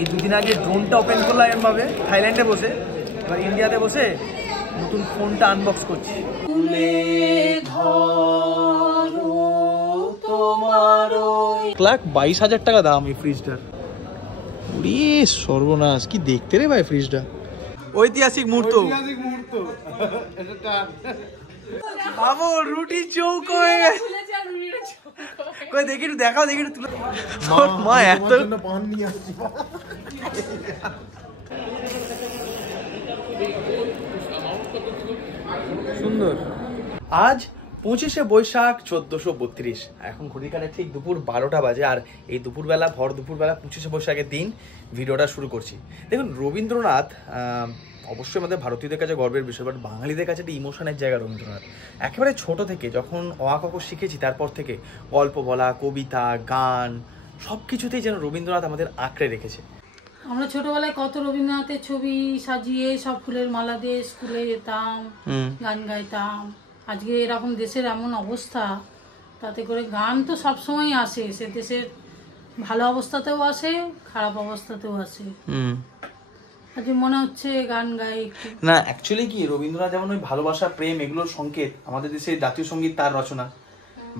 এই দুদিন আগে ড্রোনটা ওপেন করলাম এমনভাবে থাইল্যান্ডে বসে, এবার ইন্ডিয়াতে বসে নতুন ফোনটা আনবক্স করছি। লাখ 22,000 টাকা দাম এই ফ্রিজটার। সর্বনাশ, কি দেখতে রে ভাই ফ্রিজটা। ঐতিহাসিক মুহূর্ত। বাবু রুটি চৌকো হয়ে গেছে। কই দেখি একটু দেখাও, দেখি একটু তুলে। মা এত সুন্দর। আজ 25শে বৈশাখ 1432, এখন ঘড়ি কাটে ঠিক দুপুর 12টা বাজে। আর এই দুপুরবেলা, ভর দুপুরবেলা 25শে বৈশাখের দিন ভিডিওটা শুরু করছি। দেখুন, রবীন্দ্রনাথ অবশ্যই আমাদের ভারতীয়দের কাছে গর্বের বিষয়, বাট বাঙালিদের কাছে একটা ইমোশনের জায়গা রবীন্দ্রনাথ। একেবারে ছোট থেকে যখন অ আ ক খ শিখেছি, তারপর থেকে গল্প বলা, কবিতা, গান সব কিছুতেই যেন রবীন্দ্রনাথ আমাদের আঁকড়ে রেখেছে। আমরা ছোটবেলায় কত রবীন্দ্রনাথের ছবি সাজিয়ে সব ফুলের মালা দিয়ে স্কুলে যেতাম, গান গাইতাম। আজকে এরকম দেশের এমন অবস্থা, তাতে করে গান তো সবসময় আসে, সে দেশের ভালো অবস্থাতেও আসে, খারাপ অবস্থাতেও আসে। আজকে মনে হচ্ছে গান গাই না। অ্যাকচুয়ালি কি, রবীন্দ্রনাথ যেমন ওই ভালোবাসা, প্রেম, এগুলোর সংকেত। আমাদের দেশের জাতীয় সঙ্গীত তার রচনা,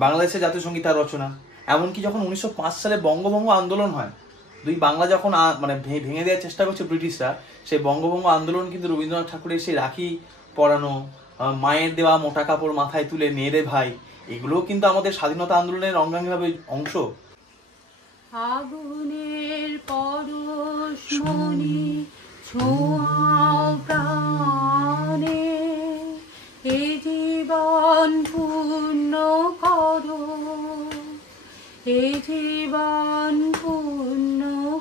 বাংলাদেশের জাতীয় সঙ্গীত তার রচনা। এমনকি যখন 1905 সালে বঙ্গভঙ্গ আন্দোলন হয়, দুই বাংলা যখন মানে ভেঙে দেওয়ার চেষ্টা করছে ব্রিটিশরা, সেই বঙ্গভঙ্গ আন্দোলন কিন্তু রবীন্দ্রনাথ ঠাকুরের সেই রাখি পরানো, মায়ের দেওয়া মোটা কাপড় মাথায় তুলে নেড়ে ভাই, এগুলোও কিন্তু আমাদের স্বাধীনতা আন্দোলনের অঙ্গাঙ্গিভাবে অংশ। আগুনের পরশমণি ছোঁয়াও প্রাণে, এ জীবন পূর্ণ করো, এ জীবন পূর্ণ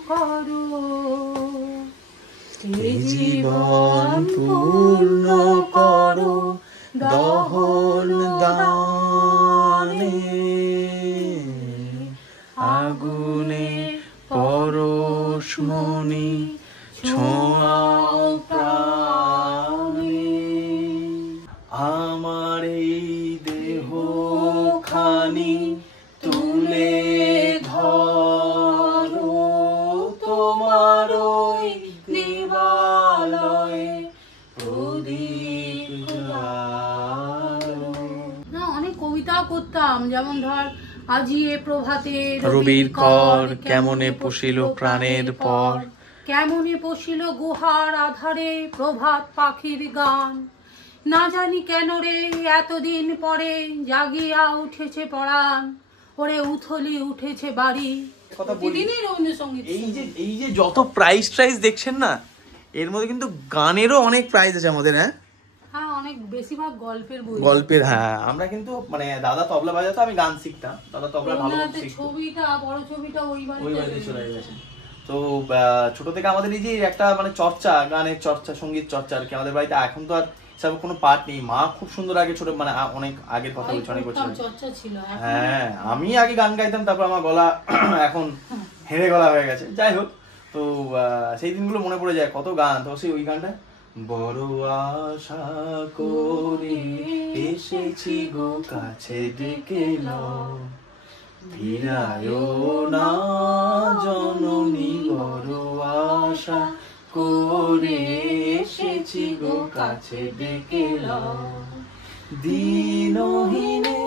করো, এ জীবন পূর্ণ করো দহন দানে, আগুনের পরশমণি ছোঁয়াও প্রাণে, আমার এই দেহ খানি তুলে ধরো, তোমার ওই দেবালয়ে প্রদীপ জ্বালো। না, অনেক কবিতা করতাম, যেমন ধর আজি এ প্রভাতে রবির কর, কেমনে পশিল প্রাণের পর, কেমনে পশিল গুহার আধারে প্রভাত পাখির গান, না জানি কেন রে এতদিন পরে জাগিয়া উঠেছে পরাণ, ওরে উথলি উঠেছে বাড়ি। প্রতিদিনই রবীন্দ্রসঙ্গীত। এই যে যত প্রাইজ দেখছেন না, এর মধ্যে কিন্তু গানেরও অনেক প্রাইজ আছে আমাদের। হ্যাঁ, অনেক বেশিরভাগ গল্পের। হ্যাঁ, আমরা কিন্তু মানে দাদা তবলা বাজাতো, আমি গান শিখতাম, দাদা তবলা ভালো শিখতো। ছবিটা, বড় ছবিটা ওই বাড়িতে চলে গেছে। তো ছোট থেকে আমাদের এই যে একটা মানে চর্চা, গানের চর্চা, সঙ্গীত চর্চা আর কি আমাদের বাড়িতে। এখন তো আর সেসব কোনো পার্ট নেই। মা খুব সুন্দর আগে ছোট মানে অনেক আগের কথা বলছে, অনেক বছর। হ্যাঁ, আমি আগে গান গাইতাম, তারপর আমার গলা এখন হেরে গলা হয়ে গেছে। যাই হোক, তো সেই দিনগুলো মনে পড়ে যায়, কত গান। তো সেই ওই গানটা, বড় আশা করে এসেছি গো কাছে ডেকে নাও, ফিরায়ো না জননী, বড় আশা করে এসেছি গো কাছে ডেকে নাও, দিনহীনে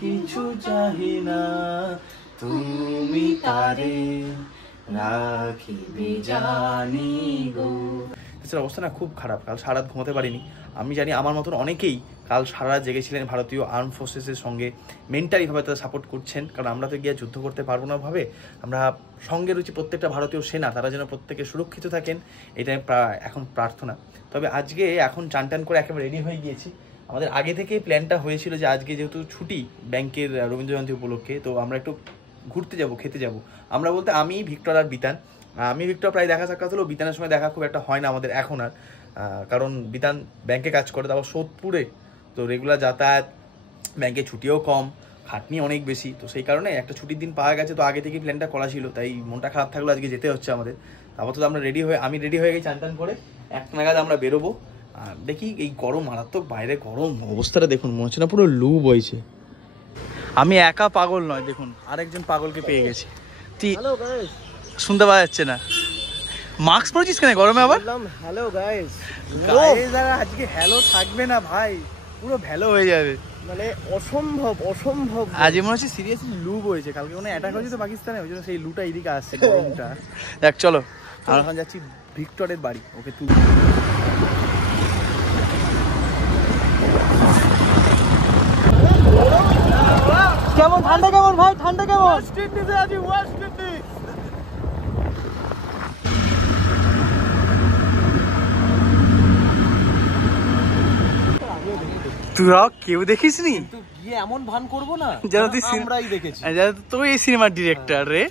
কিছু চাহি না, তুমি তারে রাখিবে জানি গো। অবস্থা না খুব খারাপ। কাল সারা রাত ঘুমাতে পারিনি। আমি জানি আমার মতন অনেকেই কাল সারা রাত জেগেছিলেন, ভারতীয় আর্ম ফোর্সেসের সঙ্গে মেন্টালিভাবে তারা সাপোর্ট করছেন। কারণ আমরা তো গিয়ে যুদ্ধ করতে পারবো না ভাবে, আমরা সঙ্গে রয়েছি প্রত্যেকটা ভারতীয় সেনা, তারা যেন প্রত্যেকে সুরক্ষিত থাকেন, এটাই এখন প্রার্থনা। তবে আজকে এখন চান টান করে একেবারে রেডি হয়ে গিয়েছি। আমাদের আগে থেকেই প্ল্যানটা হয়েছিল যে আজকে যেহেতু ছুটি ব্যাংকের রবীন্দ্র জয়ন্তী উপলক্ষে, তো আমরা একটু ঘুরতে যাব, খেতে যাব। আমরা বলতে আমি, ভিক্টর আর বিতান। আমি ভিক্টর প্রায় দেখা সাক্ষাৎ হলেও বিতানের সময় দেখা খুব একটা হয় না আমাদের এখন আর, কারণ বিতান ব্যাংকে কাজ করে, তারপর সোদপুরে, তো রেগুলার যাতায়াত, ব্যাংকে ছুটিও কম, খাটনি অনেক বেশি। তো সেই কারণে একটা ছুটির দিন পাওয়া গেছে, তো আগে থেকে প্ল্যানটা করা ছিল, তাই মনটা খারাপ থাকলেও আজকে যেতে হচ্ছে আমাদের। তারপর তো আমরা আমি রেডি হয়ে গেছি, চান টান করে 1 নাগাদ আমরা বেরোবো। দেখি, এই গরম মারাত্মক, বাইরে গরম, অবস্থাটা দেখুন, মনে হচ্ছে না পুরো লু বইছে। আমি একা পাগল নয়, দেখুন আরেকজন পাগলকে পেয়ে গেছি। শুনতে পাওয়া যাচ্ছে না? মাস্ক পরেছিস কেন গরমে আবার? Hello guys. আজকে হ্যালো থাকবে না ভাই, পুরো ভ্যালো হয়ে যাবে, মানে অসম্ভব অসম্ভব। আজ মনে হচ্ছে সিরিয়াসলি লু বইছে, কালকে মনে অ্যাটাক হয়েছে তো পাকিস্তানে, ওই জন্য সেই লুটা এদিকে আসছে গরমটা। দেখ চলো আমরা এখন যাচ্ছি ভিক্টরের বাড়ি, ওকে তুই কেমন ঠান্ডা, কেমন ভাই ঠান্ডা কেমন? তোরা কেউ দেখিস নি? গিয়ে এমন ভান করবো না আমরাই দেখেছি, তো এই সিনেমার ডিরেক্টর রে।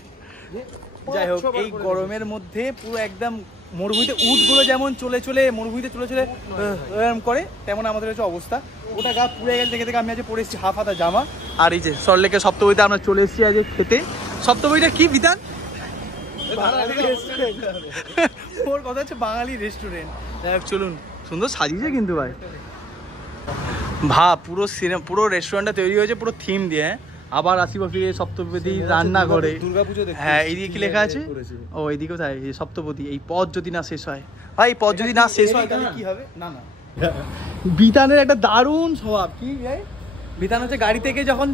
যাই হোক, এই গরমের মধ্যে পুরো একদম মরুভূমিতে উটগুলো যেমন চলে চলে মরুভূমিতে চলে চলে করে, তেমন আমাদের হচ্ছে অবস্থা। ওটা গা পুড়ে গেছে দেখে দেখে আমি আজ পরে এসেছি হাফ হাতা জামা। আর এই যে সল্টলেকের সপ্তবীতে আমরা চলে এসেছি আজ খেতে। সপ্তবীটা কি বিধান? ওর কথা হচ্ছে বাঙালি রেস্টুরেন্ট। যাই হোক চলুন, সুন্দর সাজিয়েছে কিন্তু ভাই। পুরো সিনেমা, পুরো রেস্টুরেন্টটা তৈরি হয়েছে পুরো থিম দিয়ে। আবার আসিব ফিরে সপ্তপদী রান্না করে। হ্যাঁ, এইদিকে কি লেখা আছে? ও এইদিকে কোথায়? সপ্তপদী। এই পথ যদি না শেষ হয় ভাই, পথ যদি না শেষ হয় তাহলে কি হবে? না না, বিতানের একটা দারুণ স্বভাব। কি ভাই বিতান হচ্ছে গাড়ি থেকে যখন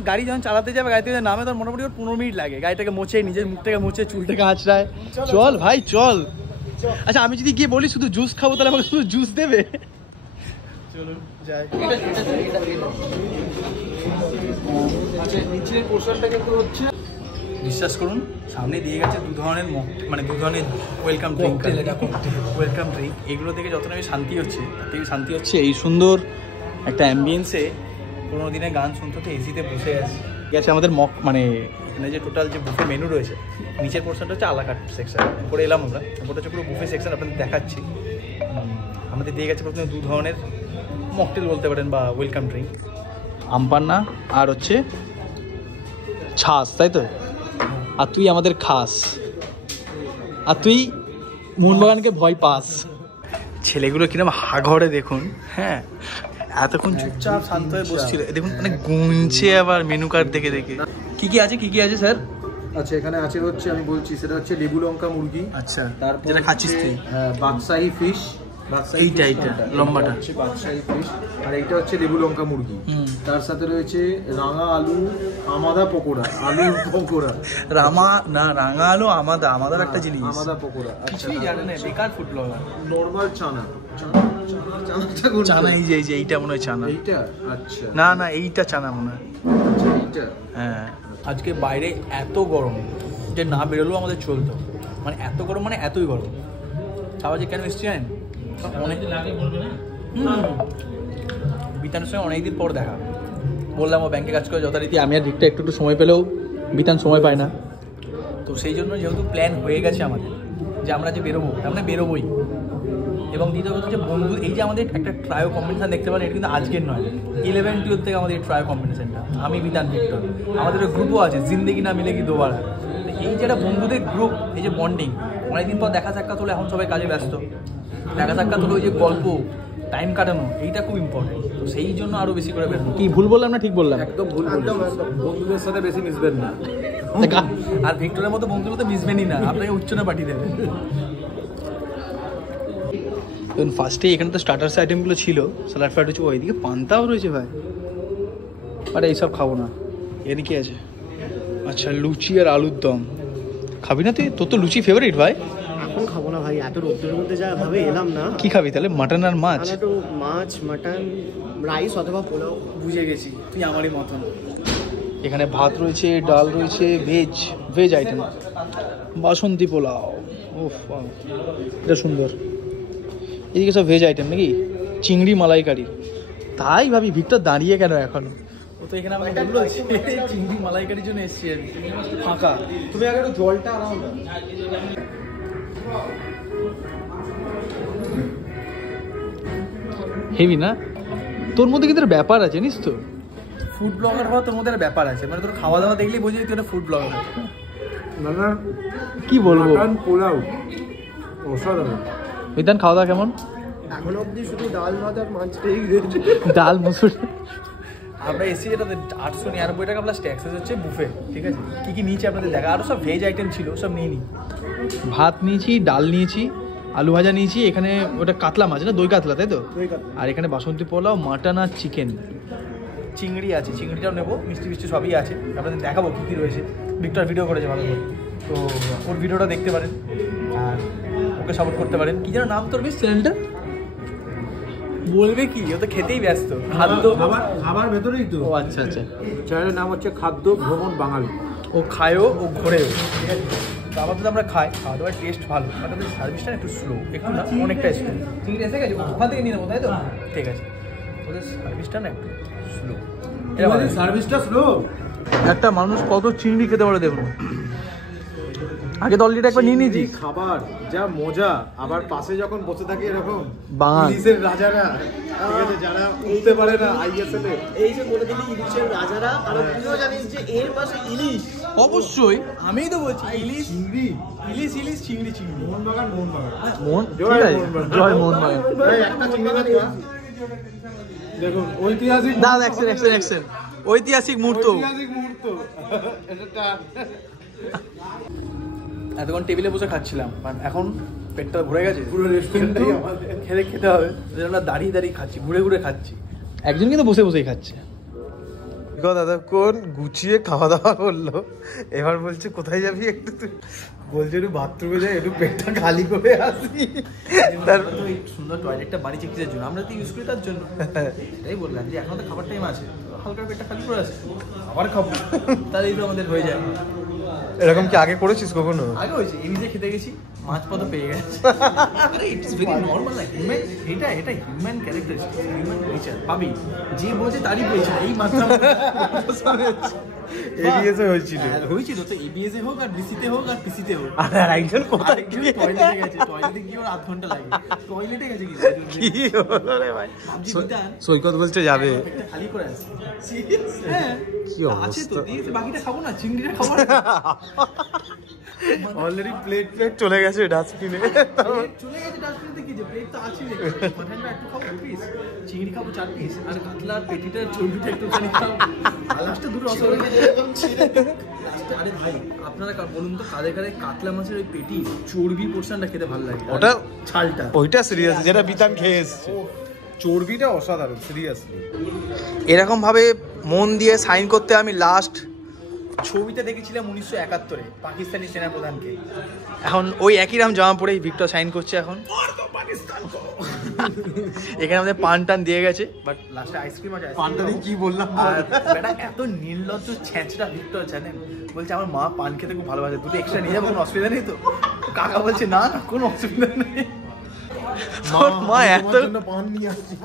চালাতে যাবে, গাড়ি থেকে নামে তখন মোটামুটি 15 মিনিট লাগে। গাড়িটাকে মোছে, নিজের মুখটাকে মোছে, চুলটাকে আঁচড়ায়। চল ভাই চল। আচ্ছা আমি যদি গিয়ে বলি শুধু জুস খাবো, তাহলে আমাকে শুধু জুস দেবে? চলুন যাই। নিচের পোর্শনটা কিন্তু হচ্ছে, বিশ্বাস করুন সামনে দিয়ে গেছে দু ধরনের ওয়েলকাম ড্রিঙ্ক। ওয়েলকাম ড্রিঙ্ক এগুলো থেকে যতটা শান্তি হচ্ছে, তার থেকে শান্তি হচ্ছে এই সুন্দর একটা অ্যাম্বিয়েন্সে কোনো দিনে গান শুনতে হচ্ছে, এসিতে বসে গেছে আমাদের এখানে যে টোটাল যে বুফে মেনু রয়েছে। নিচের পোর্শনটা হচ্ছে আলাকাট সেকশন, উপরে এলাম আমরা, ওটা হচ্ছে পুরো বুফে সেকশন আপনাদের দেখাচ্ছি। আমাদের দিয়ে গেছে প্রথমে দু ধরনের মকটেল বলতে পারেন বা ওয়েলকাম ড্রিঙ্ক, আমপান্না আর হচ্ছে ছাস, তাই তো? আর তুই আমাদের খাস, আর তুই মোহনবাগানকে ভয় পাস। ছেলেগুলো কিরকম হাঘরে দেখুন। হ্যাঁ, এতক্ষণ চুপচাপ শান্ত হয়ে বসছিল, দেখুন মানে গুনছে আবার মেনু কার্ড দেখে দেখে। কি কি আছে স্যার? আচ্ছা, এখানে আছে হচ্ছে, আমি বলছি সেটা হচ্ছে লেবু লঙ্কা মুরগি। আচ্ছা, তারপর যেটা খাচ্ছিস তুই? বাদশাহী ফিশ। এইটা লম্বাটা হচ্ছে বাদশাহী ফিশ, আর এইটা হচ্ছে লেবু লঙ্কা মুরগি। তার সাথে রয়েছে রাঙা আলু আমাদা পকোড়া, আলুর পকোড়া। রাঙা আলু আমাদার একটা জিনিস, আমাদা পকোড়া। কিছুই জানে না, বেকার ফুড ব্লগার। নরমাল চানা, চানা এই যে এইটা মনে হয় চানা। এইটা আচ্ছা, না এইটা চানা মনে হয়। এইটা হ্যাঁ। আজকে বাইরে এত গরম যে না বেরোলেও আমাদের চলতো, মানে এত গরম, মানে এতই গরম। তারপর যে কেন এসছি জানেন, বিতানের সঙ্গে অনেকদিন পর দেখা। বললাম ও ব্যাংকে কাজ করে যথারীতি, আমি আর ভিক্টর একটু সময় পেলেও বিতান সময় পায় না। তো সেই জন্য যেহেতু প্ল্যান হয়ে গেছে আমাদের যে আমরা যে বেরোবো, আমরা বেরোবোই। এবং দ্বিতীয় কথা হচ্ছে বন্ধু, এই যে আমাদের একটা ট্রায়ো কম্বিনেশন দেখতে পারেন, এটা কিন্তু আজকের নয়, 11-12 থেকে আমাদের এই ট্রায়ো কম্বিনেশনটা। আমি বিতান ভিক্টর, আমাদের গ্রুপও আছে, জিন্দেগি না মিলেগি দোবারা। এই যে একটা বন্ধুদের গ্রুপ, এই যে বন্ডিং, অনেকদিন পর দেখা সাক্ষাৎ হলে, এখন সবাই কাজে ব্যস্ত, দেখা সাক্ষাৎ হলে ওই যে গল্প টাইম কাটানো, এইটা খুব ইম্পর্টেন্ট। তো সেই জন্য আরো বেশি করে বেরোনো। কি ভুল বললাম না ঠিক বললাম? একদম ভুল বললাম। বন্ধুদের সাথে বেশি মিশবেন না, আর ভিক্টরের মতো বন্ধুর তো মিশবেনই না, আপনাকে উচ্চনা পাঠিয়ে দেবে। ফার্স্টে এখানে তো স্টার্টার্স আইটেমগুলো ছিল, স্যালাড ফ্রাইড হচ্ছে, ওইদিকে পান্তাও রয়েছে ভাই। আরে এইসব খাবো না, এর কি আছে? আচ্ছা, লুচি আর আলুর দম খাবি না তুই? তোর তো লুচি ফেভারিট ভাই। এখন খাবো না ভাই, এত রোদ্রের মধ্যে যা ভাবে এলাম না। কি খাবি তাহলে? মাটন আর মাছ? মাছ, মাটন, রাইস অথবা পোলাও। বুঝে গেছি তুই আমারই মতন। এখানে ভাত রয়েছে, ডাল রয়েছে, ভেজ আইটেম, বাসন্তী পোলাও। ওফ, এটা সুন্দর। এদিকে সব ভেজ আইটেম নাকি? চিংড়ি মালাইকারি। তাই ভাবি ভিক্টর দাঁড়িয়ে কেন এখনো? ও তো এখানে আমাকে বললো চিংড়ি মালাইকারির জন্য এসছি আমি, ফাঁকা। তুমি আগে একটু জলটা আনাও না। হেভি না? তোর মধ্যে কিন্তু ব্যাপার আছে জানিস তো, ফুড ব্লগার হওয়া তোর মধ্যে একটা ব্যাপার আছে। মানে তোর খাওয়া দাওয়া দেখলেই বুঝি তুই একটা ফুড ব্লগার। না কি বলবো, পোলাও অসাধারণ। বিধান খাওয়া দাওয়া কেমন? এখন অব্দি শুধু ডাল ভাত আর মাছটাই খেয়েছি। ডাল মুসুর। আমরা এসি যেটাতে 899 টাকা প্লাস ট্যাক্সেস হচ্ছে বুফে, ঠিক আছে? কি নিয়েছি আপনাদের দেখা, আরও সব ভেজ আইটেম ছিল, সব নিয়ে ভাত নিয়েছি, ডাল নিয়েছি, আলু ভাজা নিয়েছি, এখানে ওটা কাতলা মাছ না, দই কাতলা তাই তো, আর এখানে বাসন্তী পোলাও, মাটন আর চিকেন, চিংড়ি আছে, চিংড়িটাও নেবো, মিষ্টি মিষ্টি সবই আছে, আপনাদের দেখাবো কী কী রয়েছে। ভিক্টর ভিডিও করেছে ভালো করে, তো ওর ভিডিওটা দেখতে পারেন আর ওকে সাপোর্ট করতে পারেন। কী যেন নাম তোর বেশ চ্যানেলটা, বলবে কি, ও তো খেতেই ব্যস্ত, খাদ্য খাবার ভেতরেই তো। ও আচ্ছা আচ্ছা, চ্যানেলের নাম হচ্ছে খাদ্য ভ্রমণ বাঙালি। ও খায়ও ও ঘোরেও, ঠিক আছে। তো আপাতত আমরা খাই, খাওয়া দাওয়ার টেস্ট ভালো, বাট ওদের সার্ভিসটা একটু স্লো, একটু না অনেকটা স্লো। চিংড়ি এসে গেছে, ওখান থেকে নিয়ে নেবো তাই তো, ঠিক আছে। ওদের সার্ভিসটা না একটু স্লো, সার্ভিসটা স্লো। একটা মানুষ কত চিংড়ি খেতে পারে দেখুন, আগে তো অলরেডি একবার নিয়ে নিয়েছি। খাবার যা মজা, আবার পাশে যখন বসে থাকে এরকম বাঙাল ইলিশের রাজারা, ঠিক আছে, যারা উঠতে পারে না আইএসএল এ, এই যে বলে দিলি ইলিশের রাজারা, কারণ তুইও জানিস যে এর পাশে ইলিশ। অবশ্যই, আমিই তো বলছি ইলিশ চিংড়ি, ইলিশ ইলিশ চিংড়ি চিংড়ি। মোহনবাগান মোহনবাগান মোহন, জয় মোহনবাগান। জয় মোহনবাগান। একটা চিংড়ি মাছ খা। দেখুন ঐতিহাসিক দাদা দেখছেন দেখছেন দেখছেন, ঐতিহাসিক মুহূর্ত। ঐতিহাসিক মুহূর্ত এটা। এতক্ষণ টেবিলে বসে খাচ্ছিলাম, কারণ এখন পেটটা ভরে গেছে পুরো রেস্টুরেন্ট খেতে হবে, আমরা দাঁড়িয়ে দাঁড়িয়ে খাচ্ছি, ঘুরে ঘুরে খাচ্ছি, একজন কিন্তু বসে বসেই খাচ্ছে। দাদা কোন গুছিয়ে খাওয়া দাওয়া করলো, এবার বলছে কোথায় যাবি, একটু তুই বলছে একটু বাথরুমে যাই, একটু পেটটা খালি করে আসি। তারপর তো এই সুন্দর টয়লেটটা বাড়ি চিকিৎসার জন্য আমরা তো ইউজ করি, তার জন্য তাই বললাম যে এখন তো খাবার টাইম আছে, হালকা পেটটা খালি করে আসে, আবার খাবো, তাহলেই তো আমাদের হয়ে যায়। এরকম কি আগে করেছিস কখনো? আগে হয়েছে, এমনিতে খেতে গেছি, মাছ পদ পেয়ে গেছে, it's very normal, like human, এটা হিউম্যান ক্যারেক্টারিস্টিক, হিউম্যান নেচার। পাবি যে বোঝে তারই পেয়েছে, এই মাত্রা এবিএসে হয়েছিল, হয়েছিল তো, এবিএসে হোক আর ডিসিতে হোক আর পিসিতে হোক। আর একজন কোথায় গিয়ে টয়লেটে গেছে, টয়লেটে গিয়ে ওর 8 ঘন্টা লাগে, টয়লেটে গেছে কি কি হলো রে ভাই? ভাবছি বিধান সৈকত বলছে যাবে, একটা খালি করে আসি। হ্যাঁ কি আছে তো, অবস্থা, দিয়েছে, বাকিটা খাবো না, চিংড়িটা খাবো না। অলরেডি প্লেট চলে গেছে ডাস্টবিনে। চলে গেছে ডাস্টবিনে, কি যে প্লেট তো আছে, মাটনটা একটু খাবো 2 পিস, চিংড়ি খাবো 4 পিস, আর কাতলার পেটিটা চর্বিটা একটুখানি খাবো, আর লাস্টে দুটো অসুবিধা। আরে ভাই আপনারা বলুন তো, কাদের কাদের কাতলা মাছের ওই পেটি চর্বি পোর্শনটা খেতে ভালো লাগে, ওটা ছালটা, ওইটা সিরিয়াস, যেটা বিতান খেয়ে এসছে, চর্বিটা অসাধারণ, সিরিয়াসলি। এরকম ভাবে মন দিয়ে সাইন করতে আমি লাস্ট ছবিতে দেখেছিলাম 1971-এ পাকিস্তানি সেনাপ্রধানকে। এখন ওই একই রাম জামা পরেই ভিক্টর সাইন করছে এখন। এখানে আমাদের পান টান দিয়ে গেছে, বাট লাস্টে আইসক্রিম আছে। পানটা দিয়ে কি বললাম, আর বেটা এত নির্লজ্জ ছ্যাঁচড়া ভিক্টর জানেন, বলছে আমার মা পান খেতে খুব ভালোবাসে, দুটো এক্সট্রা নিয়ে যাবো, কোনো অসুবিধা নেই তো? কাকা বলছে না না কোনো অসুবিধা নেই, মা এত পান নিয়ে আসছি।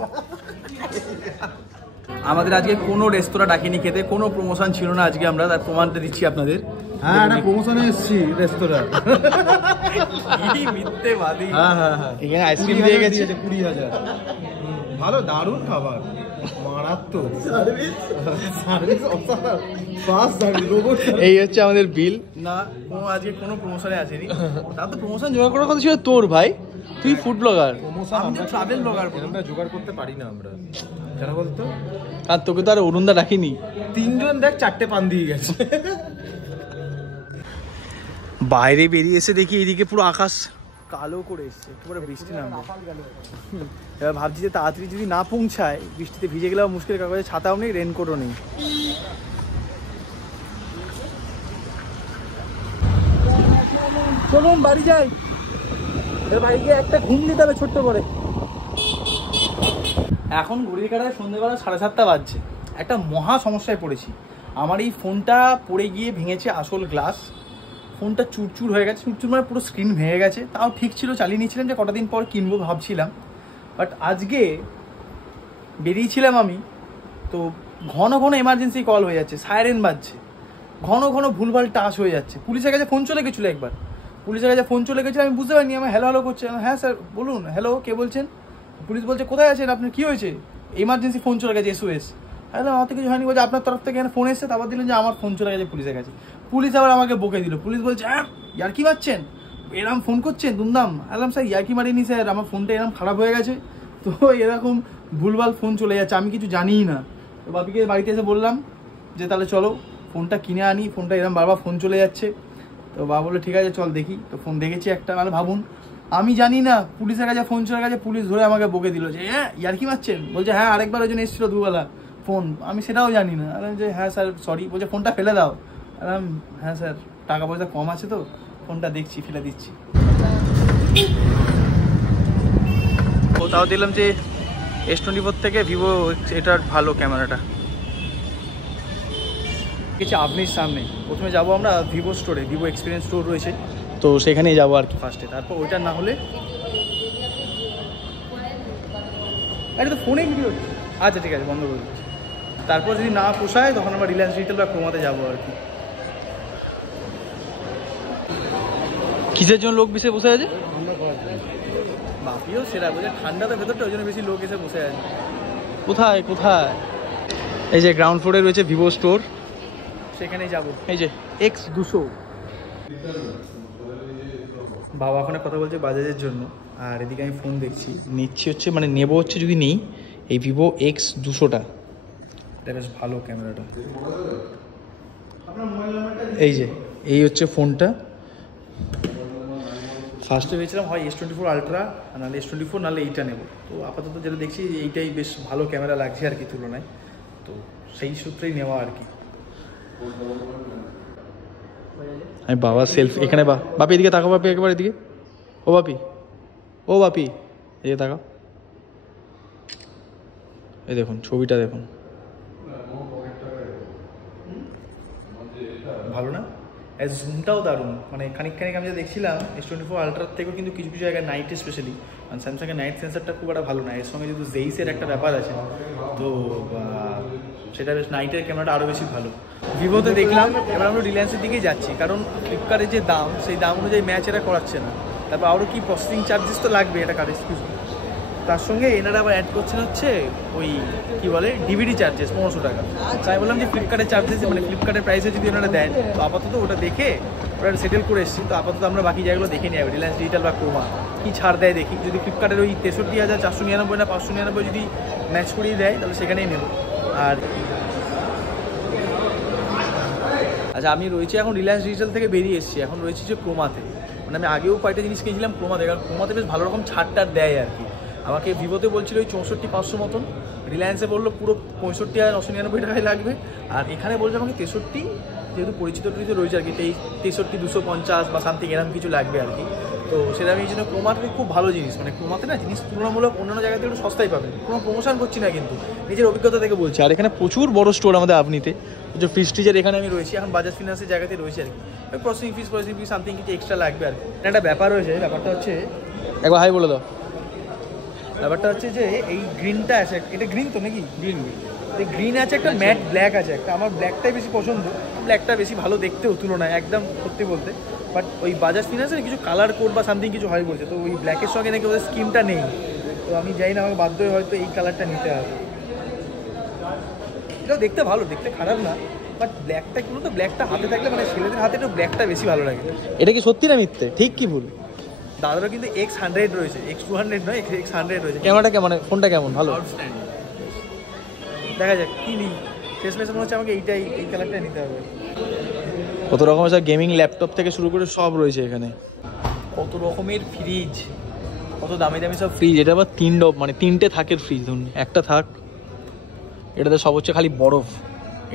আমাদের আজকে কোনো রেস্তোরাঁ ডাকিনি খেতে, কোনো প্রমোশন ছিল না আজকে, আমরা তার প্রমাণটা দিচ্ছি আপনাদের। হ্যাঁ একটা প্রমোশনে এসেছি রেস্তোরাঁ, মিথ্যেবাদী। হ্যাঁ হ্যাঁ হ্যাঁ, এখানে আইসক্রিম দিয়ে গেছে 20,000, ভালো দারুণ খাবার, মারাত্মক সার্ভিস, অসাধারণ ফাস্ট সার্ভিস, রোবট। এই হচ্ছে আমাদের বিল। না কোনো আজকে কোনো প্রমোশনে আসেনি, তার তো প্রমোশন জোগাড় করার কথা ছিল তোর ভাই, তুই ফুড ব্লগার, আমি তো ট্রাভেল ব্লগার, আমরা জোগাড় করতে পারি না আমরা, কেন বলতো? আর তোকে তো আর অরুণদা ডাকিনি। 3 জন দেখ 4টে পান দিয়ে গেছে। বাইরে বেরিয়ে এসে দেখি এদিকে পুরো আকাশ কালো করে এসছে, পুরো বৃষ্টি নামবে। এবার ভাবছি যে তাড়াতাড়ি যদি না পৌঁছায়, বৃষ্টিতে ভিজে গেলেও মুশকিল, কাগজে ছাতাও নেই, রেনকোটও নেই। চলুন বাড়ি যাই, এবার বাড়ি গিয়ে একটা ঘুম দিতে হবে ছোট্ট করে। এখন ঘড়ির কাটায় সন্ধ্যেবেলা 7:30 বাজছে। একটা মহা সমস্যায় পড়েছি, আমার এই ফোনটা পড়ে গিয়ে ভেঙেছে আসল গ্লাস, ফোনটা চুরচুর হয়ে গেছে, চুরচুর মানে পুরো স্ক্রিন ভেঙে গেছে। তাও ঠিক ছিল, চালিয়ে নিয়েছিলাম যে কটা দিন পর কিনবো ভাবছিলাম, বাট আজকে বেরিয়েছিলাম আমি, তো ঘন ঘন এমার্জেন্সি কল হয়ে যাচ্ছে, সাইরেন বাজছে, ঘন ঘন ভুলভাল টাচ হয়ে যাচ্ছে। পুলিশের কাছে ফোন চলে গেছিলো একবার, পুলিশের কাছে ফোন চলে গেছিলো, আমি বুঝতে পারিনি, আমার হ্যালো হ্যালো করছে, হ্যাঁ স্যার বলুন, হ্যালো কে বলছেন? পুলিশ বলছে কোথায় আছেন, আপনার কী হয়েছে? এমার্জেন্সি ফোন চলে গেছে, SOS। হ্যালো আমার তো কিছু হয়নি, বলছে আপনার তরফ থেকে এখানে ফোন এসছে, তারপর দিলেন যে আমার ফোন চলে গেছে পুলিশের কাছে। পুলিশ আবার আমাকে বকে দিল, পুলিশ বলছে হ্যাঁ ইয়ার্কি মারছেন, এরম ফোন করছেন দুমদাম। আলাম স্যার ইয়ার্কি মারিনি স্যার, আমার ফোনটা এরকম খারাপ হয়ে গেছে, তো এরকম ভুলভাল ফোন চলে যাচ্ছে, আমি কিছু জানিই না। তো বাপিকে বাড়িতে এসে বললাম যে তাহলে চলো ফোনটা কিনে আনি, ফোনটা এরকম বারবার ফোন চলে যাচ্ছে। তো বাবা বললো ঠিক আছে চল দেখি। তো ফোন দেখেছি একটা, মানে ভাবুন আমি জানি না পুলিশের কাছে ফোন চলে গেছে, পুলিশ ধরে আমাকে বকে দিল যে হ্যাঁ ইয়ার্কি মারছেন, বলছে হ্যাঁ আরেকবার ওই জন্য এসেছিল দুবেলা ফোন, আমি সেটাও জানি না। আর যে হ্যাঁ স্যার সরি, বলছে ফোনটা ফেলে দাও, আর হ্যাঁ স্যার টাকা পয়সা কম আছে তো ফোনটা দেখছি ফেলে দিচ্ছি। ও তাও দিলাম যে S24 থেকে ভিভো এটার ভালো ক্যামেরাটা। কিছু আপনির সামনে প্রথমে যাবো আমরা ভিভো স্টোরে, ভিভো এক্সপিরিয়েন্স স্টোর রয়েছে তো সেখানেই যাবো আর কি ফার্স্টে, তারপর ওইটা না হলে আরে তো ফোনে ভিডিও হচ্ছে, আচ্ছা ঠিক আছে বন্ধ করে দিচ্ছি। তারপর যদি না পোষায় তখন আমরা রিলায়েন্স ডিজিটাল বা ক্রোমাতে যাবো আর কি। কিসের জন্য লোক বেশি বসে আছে? বাপিও সেরা বলছে ঠান্ডাতে ভেতরটা ওই জন্য বেশি লোক এসে বসে আছে। কোথায় কোথায়? এই যে গ্রাউন্ড ফ্লোরে রয়েছে ভিভো স্টোর, সেখানেই যাবো। এই যে X200 বাবা ওখানে কথা বলছে বাজাজের জন্য, আর এদিকে আমি ফোন দেখছি, নিচ্ছি হচ্ছে মানে নেবো হচ্ছে যদি নেই এই ভিভো X200টা, এটা বেশ ভালো ক্যামেরাটা। এই যে এই হচ্ছে ফোনটা, ফার্স্টে ভেবেছিলাম হয় S24 আলট্রা নাহলে S24 নাহলে এইটা নেবো, তো আপাতত যেটা দেখছি এইটাই বেশ ভালো ক্যামেরা লাগছে আর কি তুলনায়, তো সেই সূত্রেই নেওয়া আর কি। আমি বাবা সেলফি এখানে, বাপি এদিকে তাকাও, বাপি একেবারে এদিকে, ও বাপি ও বাপি এদিকে তাকাও, এই দেখুন ছবিটা দেখুন, ভালো না? জুমটাও দারুণ, মানে খানিক আমি যা দেখছিলাম S24 আলট্রার থেকেও কিন্তু কিছু কিছু জায়গায় নাইটে স্পেশালি মানে স্যামসাংয়ের নাইট সেন্সারটা খুব একটা ভালো না, এর সঙ্গে যেহেতু জেইসের একটা ব্যাপার আছে তো সেটা বেশ নাইটের ক্যামেরাটা আরও বেশি ভালো। ভিভোতে দেখলাম, এবার আমরা রিলায়েন্সের দিকেই যাচ্ছি, কারণ ফ্লিপকার্টের যে দাম সেই দাম অনুযায়ী ম্যাচ এরা করাচ্ছে না, তারপর আরও কি প্রসেসিং চার্জেস তো লাগবে এটা কার এক্সকিউজ, তার সঙ্গে এনারা আবার অ্যাড করছেন হচ্ছে ওই কী বলে ডিভিডি চার্জেস 1500 টাকা। তাই বললাম যে ফ্লিপকার্টের চার্জেস মানে ফ্লিপকার্টের প্রাইসে যদি ওনারা দেন তো আপাতত ওটা দেখে ওরা সেটেল করে এসেছি, তো আপাতত আমরা বাকি জায়গাগুলো দেখে নিয়ে যাবো রিলায়েন্স ডিজিটাল বা ক্রোমা কী ছাড় দেয় দেখি, যদি ফ্লিপকার্টের ওই 63,499 না 599 যদি ম্যাচ করিয়ে দেয় তাহলে সেখানেই নেব। আর আচ্ছা আমি রয়েছি এখন রিলায়েন্স ডিজিটাল থেকে বেরিয়ে এসেছি, এখন রয়েছি যে ক্রোমাতে, মানে আমি আগেও কয়েকটা জিনিস কিনেছিলাম ক্রোমাতে, কারণ ক্রোমাতে বেশ ভালো রকম ছাড়টার দেয় আর কি। আমাকে ভিভোতে বলছিল ওই 64,500 মতন, রিলায়েন্সে বললো পুরো 65,999 টাকায় লাগবে, আর এখানে বলছে আমাকে 63, যেহেতু পরিচিত রয়েছে আর কি 63,250 বা সামথিং এরকম কিছু লাগবে আর কি। তো সেটা আমি এই জন্য ক্রোমাতে খুব ভালো জিনিস, মানে ক্রোমাতে না জিনিস তুলনামূলক অন্যান্য জায়গাতে একটু সস্তায় পাবেন, কোনো প্রমোশন করছি না কিন্তু নিজের অভিজ্ঞতা থেকে বলছি। আর এখানে প্রচুর বড় স্টোর আমাদের আপনিতে, যে ফ্রিজের এখানে আমি রয়েছি এখন বাজাজ ফিনান্সের জায়গাতে রয়েছে আর কি, প্রসেসিং ফিস সামথিং কিছু এক্সট্রা লাগবে আর কি। একটা ব্যাপার রয়েছে, ব্যাপারটা হচ্ছে একবার হাই বলে দাও, ব্যাপারটা হচ্ছে যে এই গ্রিনটা আছে, এটা গ্রিন তো নাকি গ্রিন, এই গ্রিন আছে একটা ম্যাট ব্ল্যাক আছে একটা, আমার ব্ল্যাকটাই বেশি পছন্দ, ব্ল্যাকটা বেশি ভালো দেখতেও তুলনায় একদম সত্যি বলতে, বাট ওই বাজাজ ফিনান্সের কিছু কালার কোড বা সামথিং কিছু হয় বলছে, তো ওই ব্ল্যাকের সঙ্গে নাকি ওদের স্কিমটা নেই, তো আমি যাই না, আমাকে বাধ্য হয়ে হয়তো এই কালারটা নিতে হবে। এটাও দেখতে ভালো, দেখতে খারাপ না, বাট ব্ল্যাকটা কি বলতো, ব্ল্যাকটা হাতে থাকলে মানে ছেলেদের হাতে একটু ব্ল্যাকটা বেশি ভালো লাগে। এটা কি সত্যি না মিথ্যে, ঠিক কি ভুল? দাদারও কিন্তু X100 রয়েছে, X200 নয় X100 রয়েছে। ক্যামেরাটা কেমন, ফোনটা কেমন? ভালো, দেখা যাক কি নিই, শেষমেশ মনে হচ্ছে আমাকে এই কালারটা নিতে হবে। কত রকমের সব গেমিং ল্যাপটপ থেকে শুরু করে সব রয়েছে এখানে, কত রকমের ফ্রিজ, কত দামি দামি সব ফ্রিজ, এটা আবার মানে 3টে থাকের ফ্রিজ, ধরুন একটা থাক, এটাতে সব হচ্ছে খালি বরফ,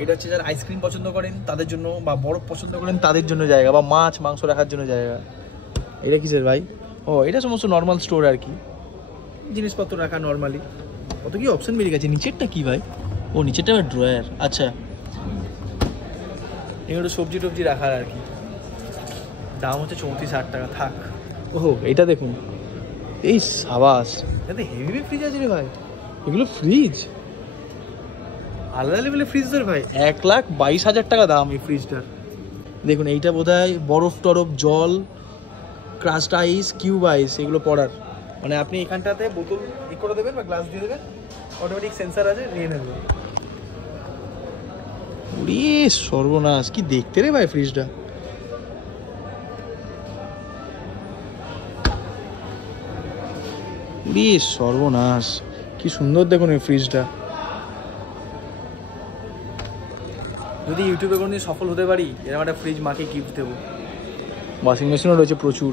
এটা হচ্ছে যারা আইসক্রিম পছন্দ করেন তাদের জন্য, বা বরফ পছন্দ করেন তাদের জন্য জায়গা, বা মাছ মাংস রাখার জন্য জায়গা। এটা কিসের ভাই? ও এটা সমস্ত নর্মাল স্টোর আর কি, জিনিসপত্র রাখা নর্মালি। কত কি অপশন বেরিয়ে গেছে। নিচেরটা কি ভাই? ও নিচেরটা আবার ড্রয়ার, আচ্ছা এগুলো সবজি টবজি রাখার আর কি। দাম হচ্ছে 34,000 টাকা, থাক। ওহো এইটা দেখুন, এই সাবাস, এতে হেভি ফ্রিজ আছে রে ভাই, এগুলো ফ্রিজ আলাদা লেভেলের ফ্রিজ তোর ভাই, 1,22,000 টাকা দাম এই ফ্রিজটার। দেখুন এইটা বোধহয় বরফ টরফ, জল, ক্রাস্ট আইস, কিউব আইস এগুলো পড়ার, মানে আপনি এখানটাতে বোতল ই করে দেবেন বা গ্লাস দিয়ে দেবেন, অটোমেটিক সেন্সার আছে, নিয়ে নেবেন। ওরে সর্বনাশ, কি দেখতে রে ভাই ফ্রিজটা। ওরে সর্বনাশ, কি সুন্দর দেখুন এই ফ্রিজটা। যদি ইউটিউবে কোনোদিন সফল হতে পারি এরকম একটা ফ্রিজ মাকে গিফট দেবো। ওয়াশিং মেশিনও রয়েছে প্রচুর,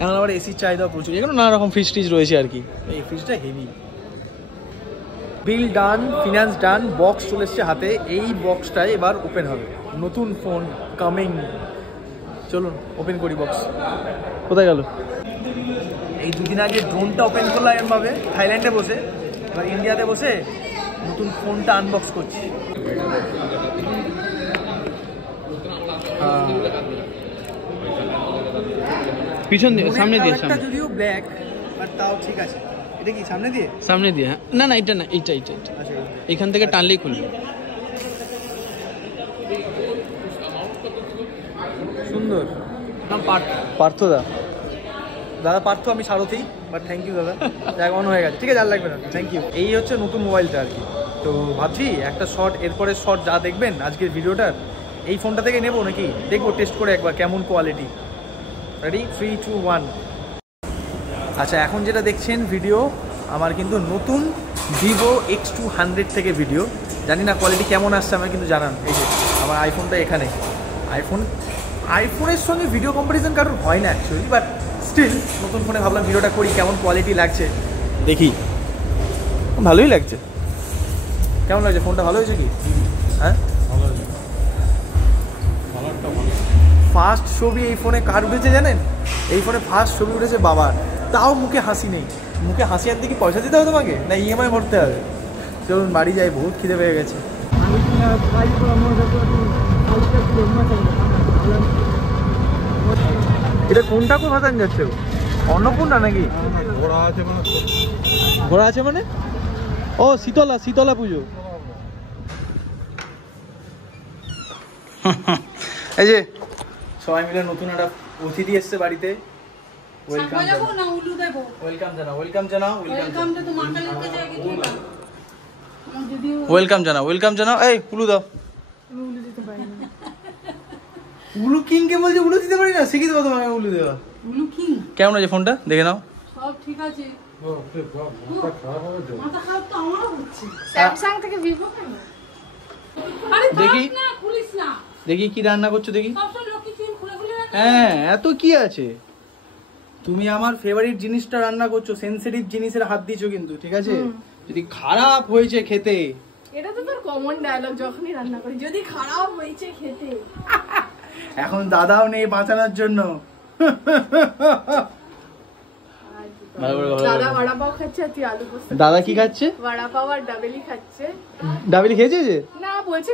এখন আবার এসির চাহিদা প্রচুর, এখানে নানা রকম ফ্রিজ টিজ রয়েছে আর কি। এই ফ্রিজটা হেভি। বিল ডান, ফিনান্স ডান, বক্স চলে এসছে হাতে। এই বক্সটাই এবার ওপেন হবে, নতুন ফোন কামিং। চলুন ওপেন করি বক্স। কোথায় গেল? এই দুদিন আগে ড্রোনটা ওপেন করলাম এমনভাবে থাইল্যান্ডে বসে, এবার ইন্ডিয়াতে বসে নতুন ফোনটা আনবক্স করছি। পিছন দিয়ে, সামনে দিয়ে, সামনে যদিও ব্ল্যাক বাট তাও ঠিক আছে। এটা কি সামনে দিয়ে? সামনে দিয়ে, হ্যাঁ। না না, এটা না, এইটা এইটা এইটা। আচ্ছা, এখান থেকে টানলেই খুলবে। সুন্দর। নাম পার্থদা। দাদা পার্থ, আমি সারথি, বাট থ্যাংক ইউ দাদা, জায়গা অন হয়ে গেছে। ঠিক আছে, আর লাগবে না, থ্যাংক ইউ। এই হচ্ছে নতুন মোবাইলটা আর কি। তো ভাবছি একটা শর্ট, এরপরে শর্ট যা দেখবেন আজকের ভিডিওটার এই ফোনটা থেকে নেবো নাকি দেখবো, টেস্ট করে একবার কেমন কোয়ালিটি। রেডি, 3, 2, 1। আচ্ছা, এখন যেটা দেখছেন ভিডিও আমার কিন্তু নতুন ভিভো X200 থেকে ভিডিও। জানি না কোয়ালিটি কেমন আসছে, আমার কিন্তু জানান। এই যে আমার আইফোনটা এখানে। আইফোনের সঙ্গে ভিডিও কম্পারিজন কারোর হয় না অ্যাকচুয়ালি, বাট স্টিল নতুন ফোনে ভাবলাম ভিডিওটা করি, কেমন কোয়ালিটি লাগছে দেখি। ভালোই লাগছে। কেমন লাগছে ফোনটা? ভালো হয়েছে কি? হ্যাঁ, ফার্স্ট ছবি এই ফোনে কার উঠেছে জানেন? এই ফোনে ফার্স্ট ছবি উঠেছে বাবার। তাও মুখে হাসি নেই। মুখে হাসি আনতে কি পয়সা দিতে হবে তোমাকে, না ইএমআই ভরতে হবে? চলুন বাড়ি যাই, বহুত খিদে পেয়ে গেছে। এটা কোন ঠাকুর ভাসান যাচ্ছে? অন্নপূর্ণা নাকি? ঘোড়া আছে মানে? ও শীতলা পুজো। এই যে সবাই মিলে নতুন একটা অতিথি এসছে বাড়িতে। ওয়েলকাম জানাও। এই উলু দাও। উলু কিং কে বলছে উলু দিতে পারি না, শিখিয়ে দেবো তোমাকে উলু দেওয়া। উলু কিং কেমন আছে ফোনটা দেখে নাও। সব ঠিক আছে। মাথা খারাপ তো আমারও হচ্ছে। স্যামসাং থেকে ভিভো কেন? আরে দেখি না, খুলিস না। দেখি কি রান্না করছো দেখি। সবসময় লক্ষ্মী চুল খুলে খুলে রাখে। হ্যাঁ, এত কি আছে? তুমি আমার ফেভারিট জিনিসটা রান্না করছো, সেনসিটিভ জিনিসের হাত দিয়েছো কিন্তু, ঠিক আছে? যদি খারাপ হয়েছে খেতে, এটা তো তোর কমন ডায়লগ যখনই রান্না করি, যদি খারাপ হয়েছে খেতে। এখন দাদাও নেই বাঁচানোর জন্য। দাদা বড়া পাও খাচ্ছে আর তুই আলু পোস্ত। দাদা কি খাচ্ছে? বড়া পাও আর ডাবেলি খাচ্ছে। ডাবেলি খেয়েছে যে? না, বলছে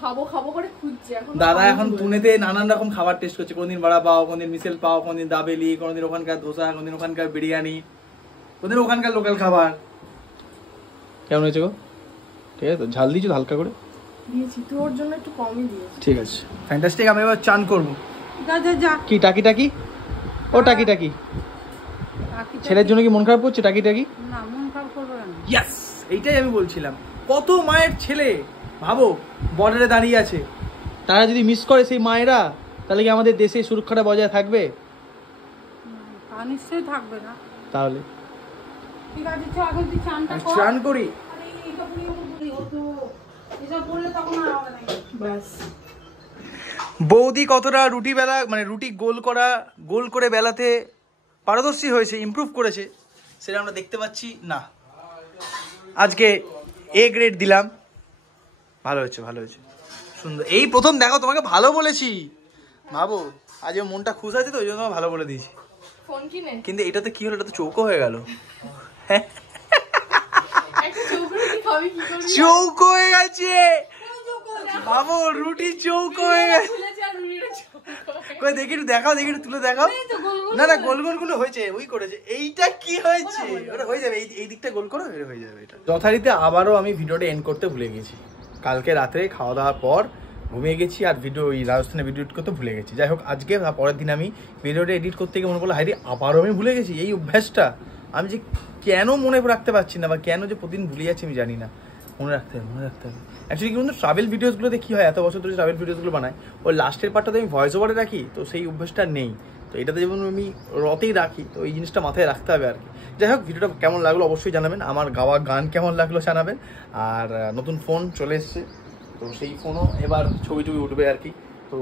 খাবো খাবো করে খুঁজছে এখন। দাদা এখন পুনেতে নানান রকম খাবার টেস্ট করছে। কোনদিন বড়া পাও, কোনদিন মিসেল পাও, কোনদিন দাবেলি, কোনদিন ওখানকার ধোসা, কোনদিন ওখানকার বিরিয়ানি, কোনদিন ওখানকার লোকাল খাবার। কেমন হয়েছে গো? ঠিক আছে তো? ঝাল দিয়েছো হালকা করে? দিয়েছি, তোর জন্য একটু কমই দিয়েছি। ঠিক আছে, ফ্যান্টাস্টিক। আমি এবার চান করবো। যা কি টাকি? ও টাকি ছেলের জন্য কি মন খারাপ করছে? টাকি না, মন খারাপ করবে না। ইয়েস, এইটাই আমি বলছিলাম। কত মায়ের ছেলে ভাবো বর্ডারে দাঁড়িয়ে আছে, তারা যদি মিস করে সেই মায়েরা, তাহলে কি আমাদের দেশে সুরক্ষাটা বজায় থাকবে? তা নিশ্চয়ই থাকবে না। তাহলে ঠিক আছে, চল এখন তুই চানটা কর। চান করি। আরে এটা পুরো হতো, এটা বললে তখন আর হবে না। ব্যাস। বৌদি কতটা রুটি বেলা, মানে রুটি গোল করে বেলাতে পারদর্শী হয়েছে, ইমপ্রুভ করেছে, সেটা আমরা দেখতে পাচ্ছি না। আজকে এ গ্রেড দিলাম। ভালো হয়েছে সুন্দর। এই প্রথম দেখো, তোমাকে ভালো বলেছি। ভাবো আজ মনটা খুশ আছে তো, ওই জন্য ভালো বলে দিয়েছি। ফোন কিনে কিন্তু এটাতে কি হলো, এটা তো চৌকো হয়ে গেল। একটা চৌকো কি খাবি, কি করবি? চৌকো হয়ে গেছে। ভাবো রুটি চৌকো হয়ে গেছে। কই দেখি একটু দেখাও, তুলে দেখাও। না গোল গুলো হয়েছে, ওই করেছে। এইটা কি হয়েছে? ওটা হয়ে যাবে, এই দিকটা গোল করো, এটা হয়ে যাবে। এটা যথারীতি আবারও আমি ভিডিওটা এন্ড করতে ভুলে গেছি। কালকে রাতে খাওয়া দাওয়ার পর ঘুমিয়ে গেছি, আর ওই রাজস্থানে ভিডিও এডিট করতে ভুলে গেছি। যাই হোক, আজকে পরের দিন আমি ভিডিওটা এডিট করতে গিয়ে মনে করলো, হাইরে আবারও আমি ভুলে গেছি। এই অভ্যাসটা আমি যে কেন মনে রাখতে পারছি না, বা কেন যে প্রতিদিন ভুলে যাচ্ছি আমি জানি না। মনে রাখতে হবে। অ্যাকচুয়ালি কি বলুন, ট্রাভেল ভিডিওসগুলোতে কী হয়, এত বছর ধরে ট্রাভেল ভিডিওসগুলো বানাই, ওই লাস্টের পার্টটাতে আমি ভয়েস ওভারে রাখি, তো সেই অভ্যাসটা নেই। তো এটাতে যেমন আমি রতেই রাখি, তো এই জিনিসটা মাথায় রাখতে হবে আর কি। যাই হোক, ভিডিওটা কেমন লাগলো অবশ্যই জানাবেন, আমার গাওয়া গান কেমন লাগলো জানাবেন। আর নতুন ফোন চলে এসছে, তো সেই ফোনও এবার ছবি উঠবে আর কি। তো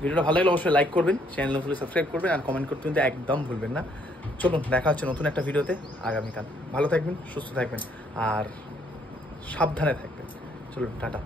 ভিডিওটা ভালো লাগলে অবশ্যই লাইক করবেন, চ্যানেল নতুন সাবস্ক্রাইব করবেন আর কমেন্ট করতে কিন্তু একদম ভুলবেন না। চলুন দেখা হচ্ছে নতুন একটা ভিডিওতে আগামীকাল। ভালো থাকবেন, সুস্থ থাকবেন আর সাবধানে থাকবেন। চলুন টাটা।